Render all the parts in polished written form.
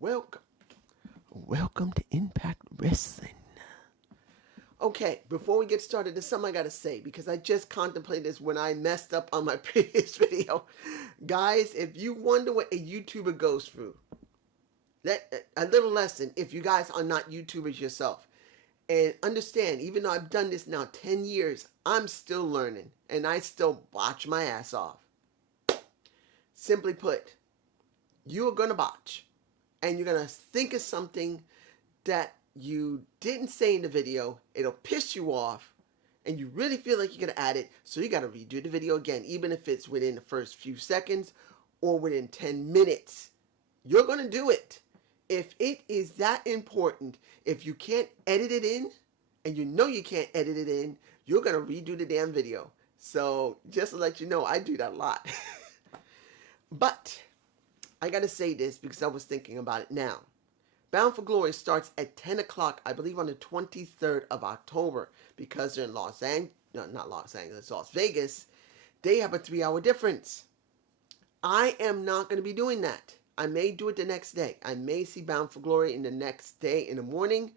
Welcome. Welcome to Impact Wrestling. Okay, before we get started, there's something I gotta say because I just contemplated this when I messed up on my previous video. Guys, if you wonder what a YouTuber goes through, a little lesson if you guys are not YouTubers yourself. And understand, even though I've done this now 10 years, I'm still learning and I still botch my ass off. Simply put, you are gonna botch and you're gonna think of something that you didn't say in the video. It'll piss you off and you really feel like you're gonna add it, so you gotta redo the video again, even if it's within the first few seconds or within 10 minutes. You're gonna do it. If it is that important, if you can't edit it in, and you know you can't edit it in, you're gonna redo the damn video. So just to let you know, I do that a lot. But I gotta say this because I was thinking about it now. Bound for Glory starts at 10 o'clock, I believe on the 23rd of October, because they're in Las Vegas. They have a 3-hour difference. I am not going to be doing that. I may do it the next day. I may see Bound for Glory in the next day in the morning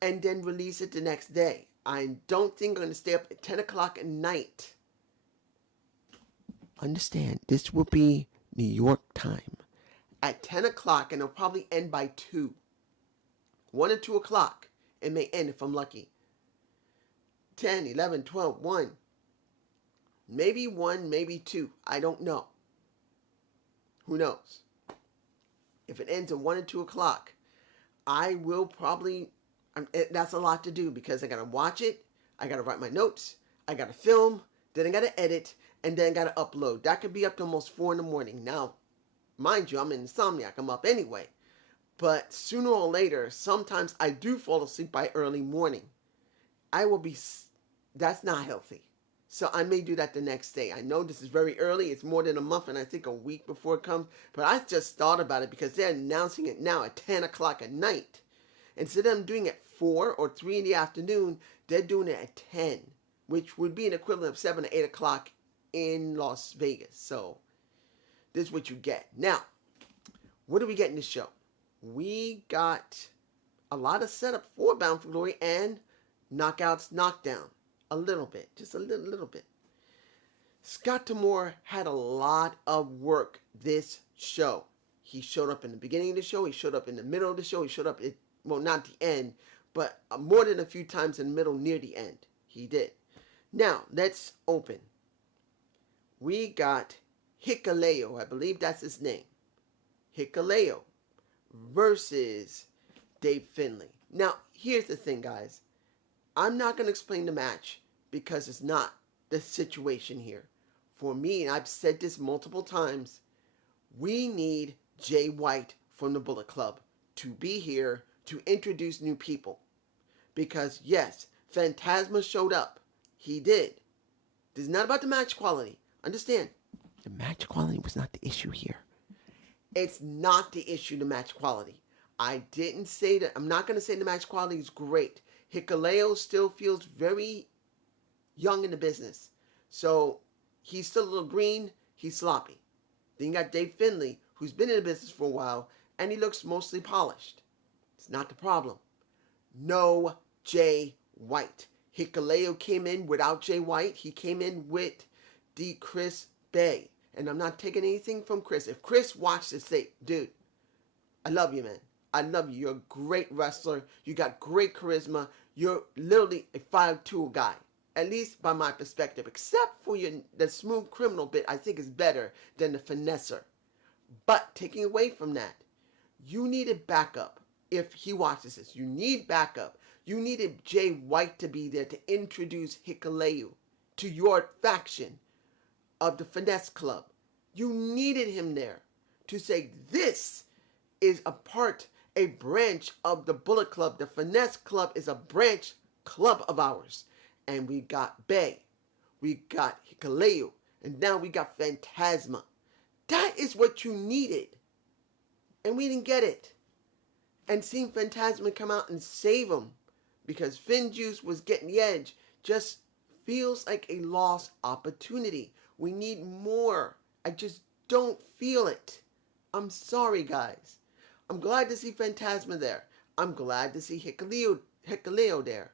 and then release it the next day. I don't think I'm going to stay up at 10 o'clock at night. Understand, this will be New York time at 10 o'clock, and it'll probably end by 2. 1 or 2 o'clock. It may end if I'm lucky. 10, 11, 12, 1. Maybe 1, maybe 2. I don't know. Who knows? If it ends at 1 or 2 o'clock, I will probably, that's a lot to do because I got to watch it, I got to write my notes, I got to film, then I got to edit, and then I got to upload. That could be up to almost 4 in the morning. Now, mind you, I'm an insomniac. I'm up anyway. But sooner or later, sometimes I do fall asleep by early morning. That's not healthy. So I may do that the next day. I know this is very early. It's more than a month and I think a week before it comes. But I just thought about it because they're announcing it now at 10 o'clock at night. Instead of them doing it at 4 or 3 in the afternoon, they're doing it at 10, which would be an equivalent of 7 or 8 o'clock in Las Vegas. So this is what you get. Now, what do we get in this show? We got a lot of setup for Bound for Glory and knockouts, knockdown. A little bit, just a little bit. Scott D'Amore had a lot of work this show. He showed up in the beginning of the show. He showed up in the middle of the show. He showed up, well, not the end, but more than a few times in the middle, near the end. He did. Now, let's open. We got Hickaleo. I believe that's his name. Hickaleo versus Dave Finley. Now, here's the thing, guys. I'm not going to explain the match because it's not the situation here. For me, and I've said this multiple times, we need Jay White from the Bullet Club to be here to introduce new people. Because, yes, Phantasma showed up. He did. This is not about the match quality. Understand, the match quality was not the issue here. It's not the issue, the match quality. I didn't say that. I'm not going to say the match quality is great. Hickaleo still feels very young in the business. So he's still a little green. He's sloppy. Then you got Dave Finley, who's been in the business for a while, and he looks mostly polished. It's not the problem. No Jay White. Hickaleo came in without Jay White. He came in with the Chris Bay. And I'm not taking anything from Chris. If Chris watched this, say, dude, I love you, man. I love you. You're a great wrestler. You got great charisma. You're literally a 5'2" guy. At least by my perspective. Except for the smooth criminal bit, I think is better than the finesser. But taking away from that, you needed backup. If he watches this, you need backup. You needed Jay White to be there to introduce Hickaleo to your faction of the Finesse Club. You needed him there to say this is a branch of the Bullet Club. The Finesse Club is a branch club of ours. And we got Bay. We got Hickaleo. And now we got Phantasma. That is what you needed. And we didn't get it. And seeing Phantasma come out and save him because Finjuice was getting the edge just feels like a lost opportunity. We need more. I just don't feel it. I'm sorry, guys. I'm glad to see Phantasma there. I'm glad to see Hickaleo there.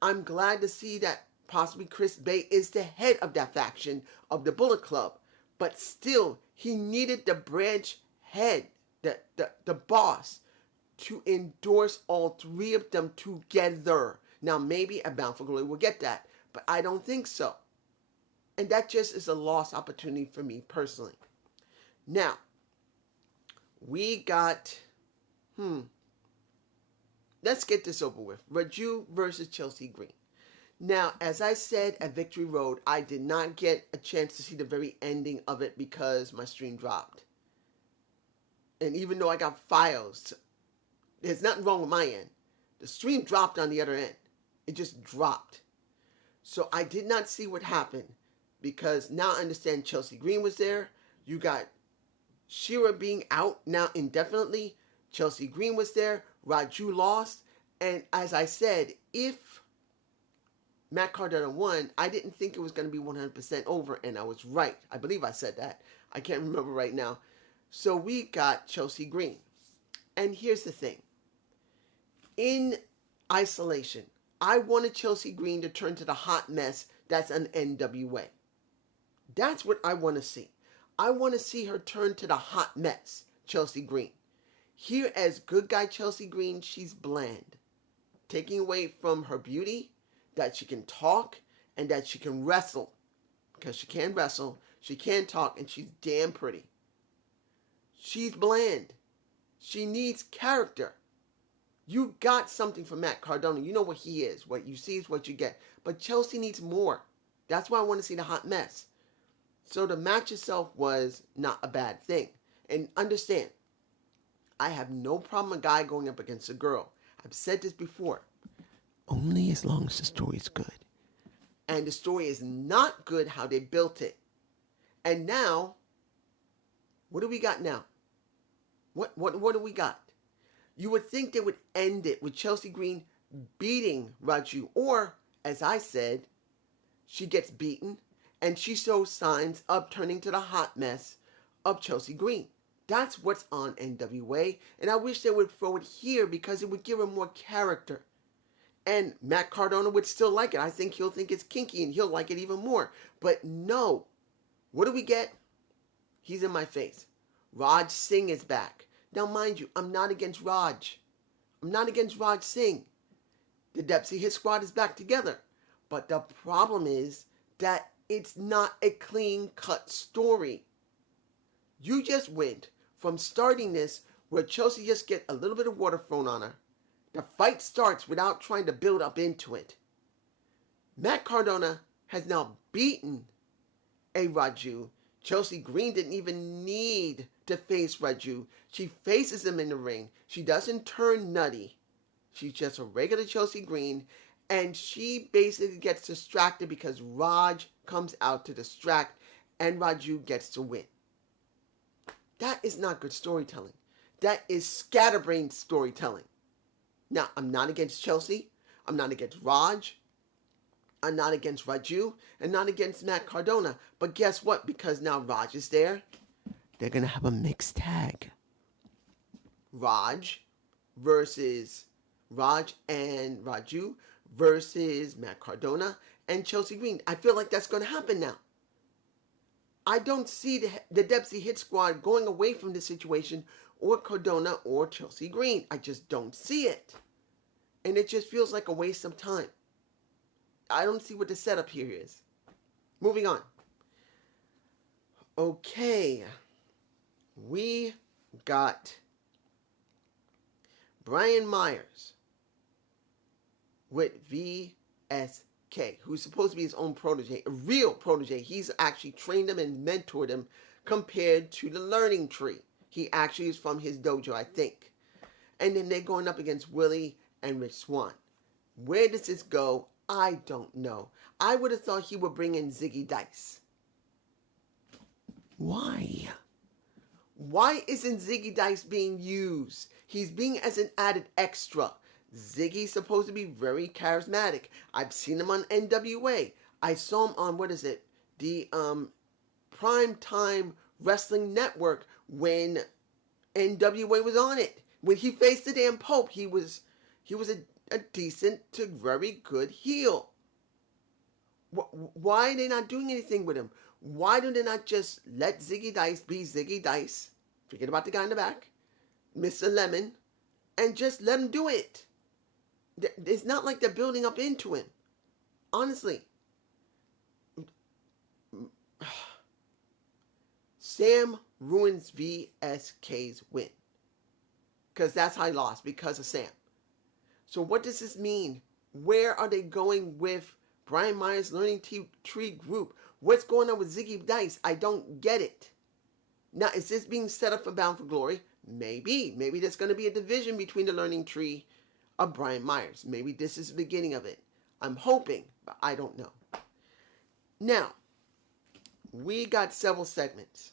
I'm glad to see that possibly Chris Bay is the head of that faction of the Bullet Club. But still, he needed the branch head, the boss, to endorse all three of them together. Now, maybe a Bound for Glory will get that, but I don't think so. And that just is a lost opportunity for me personally. Now, we got, let's get this over with. Raju versus Chelsea Green. Now, as I said at Victory Road, I did not get a chance to see the very ending of it because my stream dropped. And even though I got files, there's nothing wrong with my end. The stream dropped on the other end. It just dropped. So I did not see what happened because now I understand Chelsea Green was there. You got Shira being out now indefinitely. Chelsea Green was there. Raju lost. And as I said, if Matt Cardona won, I didn't think it was going to be 100% over, and I was right. I believe I said that. I can't remember right now. So we got Chelsea Green. And here's the thing. In isolation, I wanted Chelsea Green to turn to the hot mess that's an NWA. That's what I want to see. I want to see her turn to the hot mess, Chelsea Green. Here as good guy Chelsea Green, she's bland. Taking away from her beauty, that she can talk, and that she can wrestle. Because she can wrestle, she can talk, and she's damn pretty. She's bland. She needs character. You got something from Matt Cardona. You know what he is. What you see is what you get. But Chelsea needs more. That's why I want to see the hot mess. So the match itself was not a bad thing. And understand, I have no problem a guy going up against a girl. I've said this before. Only as long as the story is good. And the story is not good how they built it. And now, what do we got now? What do we got? You would think they would end it with Chelsea Green beating Raju. Or, as I said, she gets beaten and she shows signs of turning to the hot mess of Chelsea Green. That's what's on NWA. And I wish they would throw it here because it would give her more character. And Matt Cardona would still like it. I think he'll think it's kinky and he'll like it even more. But no. What do we get? He's in my face. Raj Singh is back. Now, mind you, I'm not against Raj. I'm not against Raj Singh. The Depsy Hit Squad is back together. But the problem is that it's not a clean-cut story. You just went from starting this where Chelsea just get a little bit of water thrown on her. The fight starts without trying to build up into it. Matt Cardona has now beaten a Raju. Chelsea Green didn't even need to face Raju. She faces him in the ring. She doesn't turn nutty. She's just a regular Chelsea Green. And she basically gets distracted because Raj comes out to distract and Raju gets to win. That is not good storytelling. That is scatterbrained storytelling. Now, I'm not against Chelsea. I'm not against Raj. I'm not against Raju. And not against Matt Cardona. But guess what? Because now Raj is there, they're going to have a mixed tag. Raj and Raju versus Matt Cardona and Chelsea Green. I feel like that's going to happen now. I don't see the Depsy Hit Squad going away from this situation or Cardona or Chelsea Green. I just don't see it. And it just feels like a waste of time. I don't see what the setup here is. Moving on. Okay. We got Brian Myers with VSK, who's supposed to be his own protege, a real protege. He's actually trained him and mentored him compared to the learning tree. He actually is from his dojo, I think. And then they're going up against Willie and Rich Swann. Where does this go? I don't know. I would have thought he would bring in Ziggy Dice. Why? Why isn't Ziggy Dice being used? He's being as an added extra. Ziggy's supposed to be very charismatic. I've seen him on NWA. I saw him on, the Primetime Wrestling Network when NWA was on it. When he faced the damn Pope, he was a decent to very good heel. Why are they not doing anything with him? Why do they not just let Ziggy Dice be Ziggy Dice? Forget about the guy in the back, Mr. Lemon, and just let him do it. It's not like they're building up into him. Honestly. Sam ruins VSK's win. Because that's how he lost, because of Sam. So what does this mean? Where are they going with Brian Myers' Learning Tree group? What's going on with Ziggy Dice? I don't get it. Now, is this being set up for Bound for Glory? Maybe. Maybe there's going to be a division between the Learning Tree of Brian Myers. Maybe this is the beginning of it. I'm hoping, but I don't know. Now, we got several segments.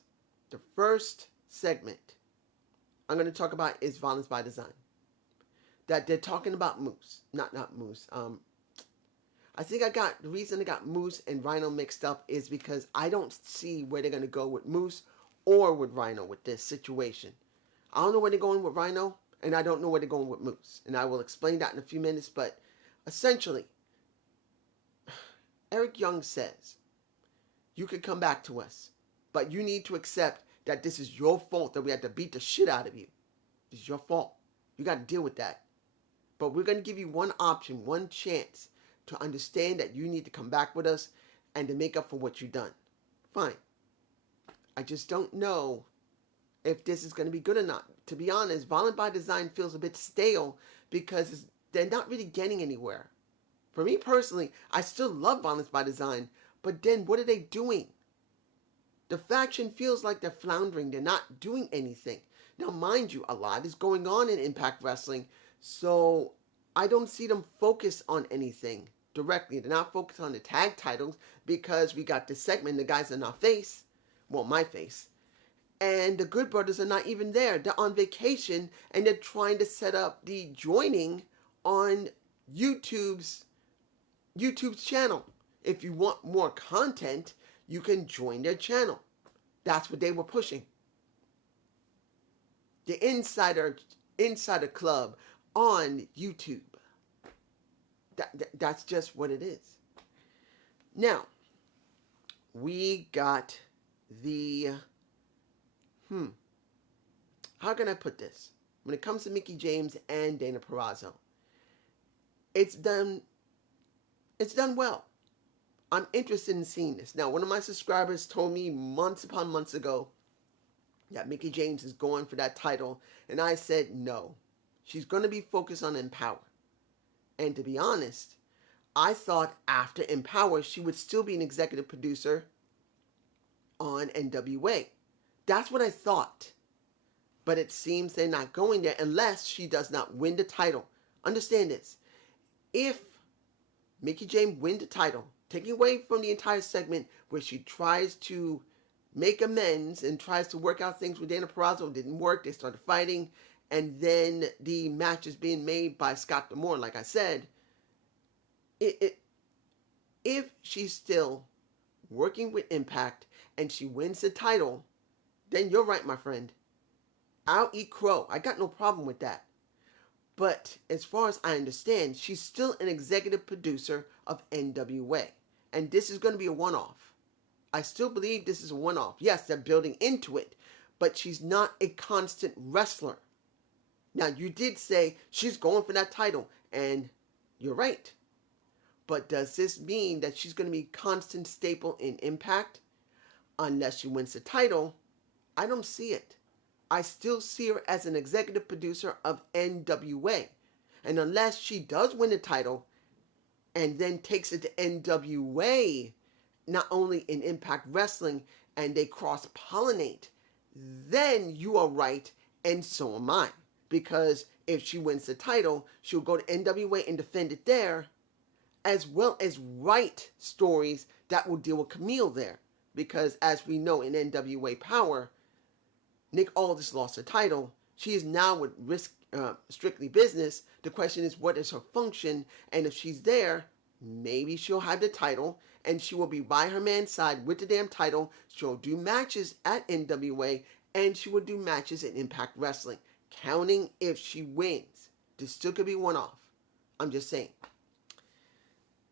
The first segment I'm going to talk about is Violence by Design. That they're talking about Moose. Not Moose. I think the reason I got Moose and Rhino mixed up is because I don't see where they're going to go with Moose or with Rhino with this situation. I don't know where they're going with Rhino, and I don't know where they're going with Moose. And I will explain that in a few minutes, but essentially, Eric Young says, you can come back to us, but you need to accept that this is your fault that we had to beat the shit out of you. This is your fault. You got to deal with that. But we're going to give you one option, one chance to understand that you need to come back with us and to make up for what you've done. Fine. I just don't know if this is going to be good or not. To be honest, Violent by Design feels a bit stale because they're not really getting anywhere. For me personally, I still love Violence by Design, but then what are they doing? The faction feels like they're floundering. They're not doing anything. Now, mind you, a lot is going on in Impact Wrestling, so I don't see them focus on anything directly. They're not focused on the tag titles because we got this segment, the guys in our face, well, my face, and the Good Brothers are not even there. They're on vacation, and they're trying to set up the joining on YouTube's channel. If you want more content, you can join their channel. That's what they were pushing. The Insider Club on YouTube. That's just what it is. Now, we got the, how can I put this? When it comes to Mickie James and Dana Purrazzo, it's done well. I'm interested in seeing this. Now, one of my subscribers told me months upon months ago that Mickie James is going for that title, and I said no. She's going to be focused on Empower. And to be honest, I thought after Empower, she would still be an executive producer on NWA. That's what I thought. But it seems they're not going there unless she does not win the title. Understand this. If Mickie James wins the title, taking away from the entire segment where she tries to make amends and tries to work out things with Dana Purrazzo, didn't work, they started fighting, and then the match is being made by Scott D'Amore, like I said, if she's still working with Impact and she wins the title, then you're right, my friend. I'll eat crow. I got no problem with that. But as far as I understand, she's still an executive producer of NWA. And this is going to be a one-off. I still believe this is a one-off. Yes, they're building into it, but she's not a constant wrestler. Now, you did say she's going for that title, and you're right. But does this mean that she's going to be a constant staple in Impact? Unless she wins the title, I don't see it. I still see her as an executive producer of NWA. And unless she does win the title and then takes it to NWA, not only in Impact Wrestling, and they cross-pollinate, then you are right, and so am I. Because if she wins the title, she'll go to NWA and defend it there, as well as write stories that will deal with Camille there. Because as we know in NWA Power, Nick Aldis lost her title. She is now with Strictly Business. The question is, what is her function? And if she's there, maybe she'll have the title, and she will be by her man's side with the damn title. She'll do matches at NWA, and she will do matches in Impact Wrestling. Counting if she wins. This still could be one off. I'm just saying.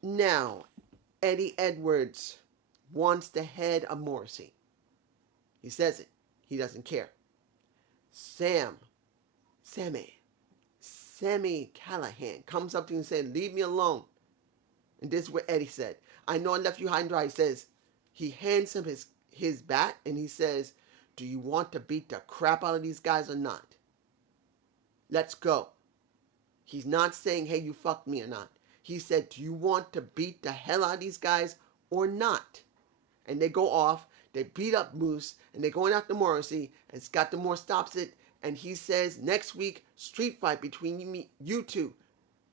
Now, Eddie Edwards wants the head of Morrissey. He says it. He doesn't care. Sammy Callahan comes up to him and says, leave me alone. And this is what Eddie said. I know I left you high and dry. He says, he hands him his bat and he says, do you want to beat the crap out of these guys or not? Let's go. He's not saying, hey, you fucked me or not. He said, do you want to beat the hell out of these guys or not? And they go off. They beat up Moose, and they're going after Morrissey, and Scott D'Amore stops it, and he says, next week, street fight between you two.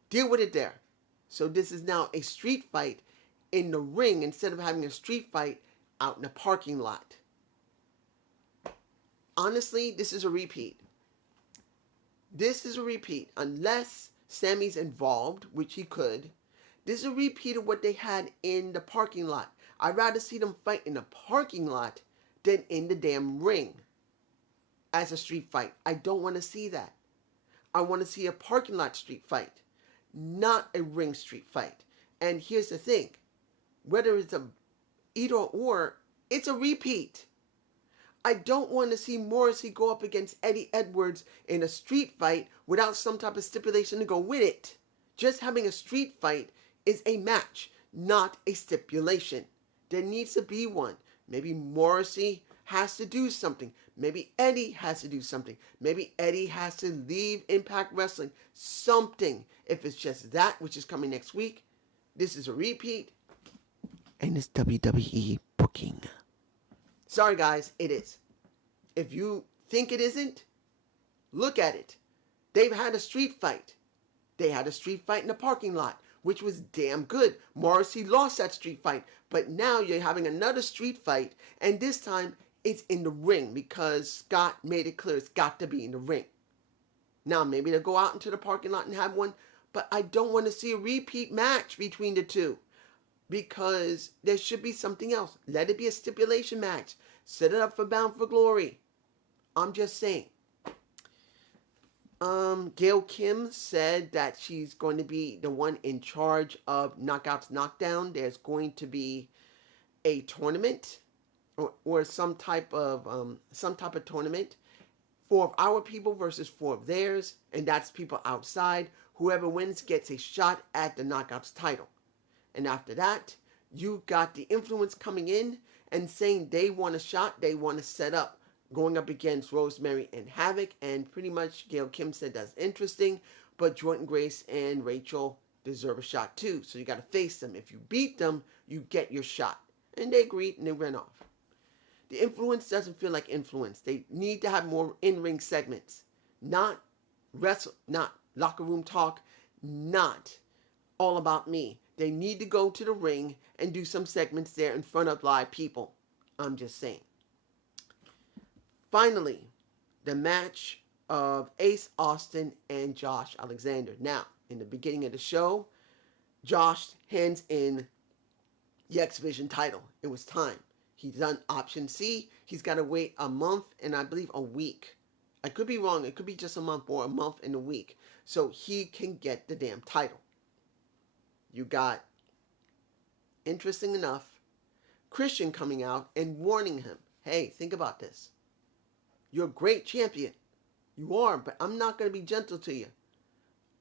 Deal with it there. So this is now a street fight in the ring instead of having a street fight out in a parking lot. Honestly, this is a repeat. This is a repeat. Unless Sammy's involved, which he could, this is a repeat of what they had in the parking lot. I'd rather see them fight in the parking lot than in the damn ring as a street fight. I don't want to see that. I want to see a parking lot street fight, not a ring street fight. And here's the thing. Whether it's a either or, it's a repeat. I don't want to see Morrissey go up against Eddie Edwards in a street fight without some type of stipulation to go with it. Just having a street fight is a match, not a stipulation. There needs to be one. Maybe Morrissey has to do something. Maybe Eddie has to do something. Maybe Eddie has to leave Impact Wrestling. Something. If it's just that, which is coming next week, this is a repeat. And it's WWE booking. Sorry, guys, it is. If you think it isn't, look at it. They've had a street fight. They had a street fight in the parking lot, which was damn good. Morrissey lost that street fight, but now you're having another street fight, and this time it's in the ring because Scott made it clear it's got to be in the ring. Now, maybe they'll go out into the parking lot and have one, but I don't want to see a repeat match between the two because there should be something else. Let it be a stipulation match. Set it up for Bound for Glory. I'm just saying. Gail Kim said that she's going to be the one in charge of Knockouts Knockdown. There's going to be a tournament or some type of tournament. 4 of our people versus 4 of theirs, and that's people outside. Whoever wins gets a shot at the Knockouts title. And after that, you got the Influence coming in and saying they want a shot, they want to set up going up against Rosemary and Havoc, and pretty much Gail Kim said that's interesting, but Jordan Grace and Rachel deserve a shot too, so you got to face them. If you beat them, you get your shot. And they agreed and they ran off. The Influence doesn't feel like Influence. They need to have more in-ring segments, not locker room talk, not all about me. They need to go to the ring and do some segments there in front of live people. I'm just saying. Finally, the match of Ace Austin and Josh Alexander. Now, in the beginning of the show, Josh hands in the X Division title. It was time. He's done option C. He's got to wait a month and I believe a week. I could be wrong. It could be just a month or a month and a week. So he can get the damn title. You got, interesting enough, Christian coming out and warning him, hey, think about this. You're a great champion. You are, but I'm not going to be gentle to you.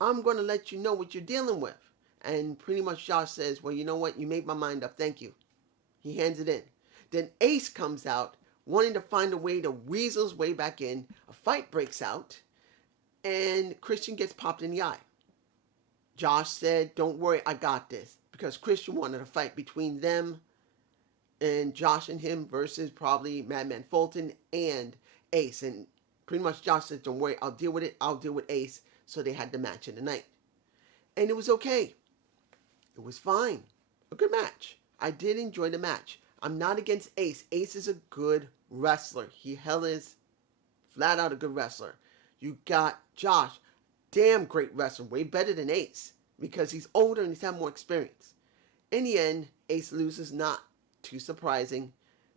I'm going to let you know what you're dealing with. And pretty much Josh says, well, you know what? You made my mind up. Thank you. He hands it in. Then Ace comes out, wanting to find a way to weasel his way back in. A fight breaks out, and Christian gets popped in the eye. Josh said, don't worry, I got this. Because Christian wanted a fight between them and Josh and him versus probably Madman Fulton and Ace. And pretty much Josh said, don't worry, I'll deal with it. I'll deal with Ace. So they had the match of the night. And it was okay. It was fine. A good match. I did enjoy the match. I'm not against Ace. Ace is a good wrestler. He hell is flat out a good wrestler. You got Josh. Damn great wrestler. Way better than Ace. Because he's older and he's had more experience. In the end, Ace loses. Not too surprising.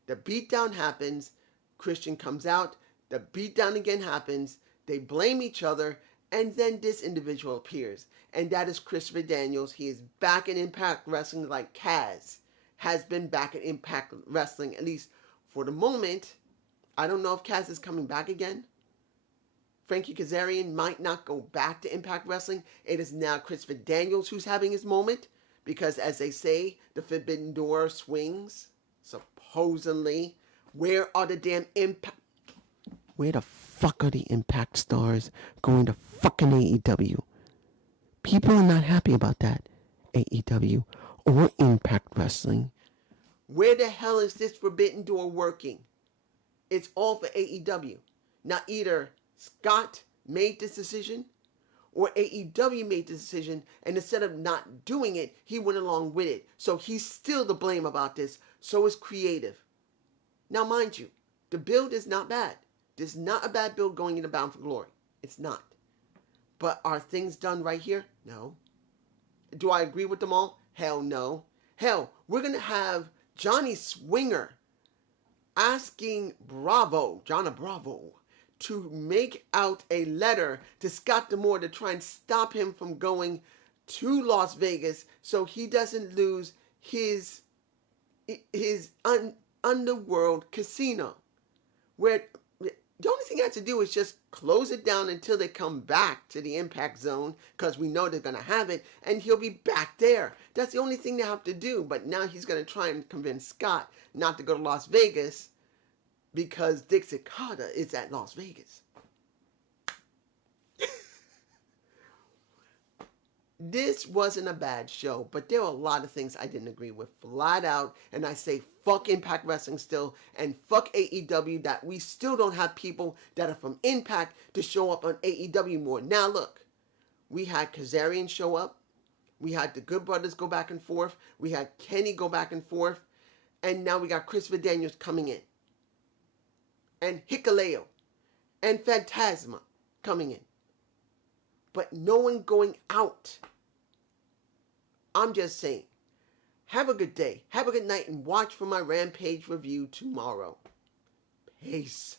The beatdown happens. Christian comes out. The beatdown again happens. They blame each other, and then this individual appears, and that is Christopher Daniels. He is back in Impact Wrestling like Kaz has been back in Impact Wrestling, at least for the moment. I don't know if Kaz is coming back again. Frankie Kazarian might not go back to Impact Wrestling. It is now Christopher Daniels who's having his moment, because as they say, the forbidden door swings, supposedly. Where are the damn Impact? Where the fuck are the Impact stars going to fucking AEW? People are not happy about that. AEW or Impact Wrestling. Where the hell is this forbidden door working? It's all for AEW. Now either Scott made this decision or AEW made the decision, and instead of not doing it, he went along with it. So he's still to blame about this. So is creative. Now mind you, the build is not bad. There's not a bad build going into Bound for Glory. It's not. But are things done right here? No. Do I agree with them all? Hell no. Hell, we're going to have Johnny Swinger asking Johnny Bravo, to make out a letter to Scott D'Amore to try and stop him from going to Las Vegas so he doesn't lose his underworld casino. Where the only thing he has to do is just close it down until they come back to the Impact Zone, because we know they're going to have it, and he'll be back there. That's the only thing they have to do. But now he's going to try and convince Scott not to go to Las Vegas because Dixie Carter is at Las Vegas. This wasn't a bad show, but there were a lot of things I didn't agree with flat out, and I say fuck Impact Wrestling still, and fuck AEW that we still don't have people that are from Impact to show up on AEW more. Now look, we had Kazarian show up, we had the Good Brothers go back and forth, we had Kenny go back and forth, and now we got Christopher Daniels coming in, and Hickaleo, and Phantasma coming in, but no one going out. I'm just saying, have a good day, have a good night, and watch for my Rampage review tomorrow. Peace.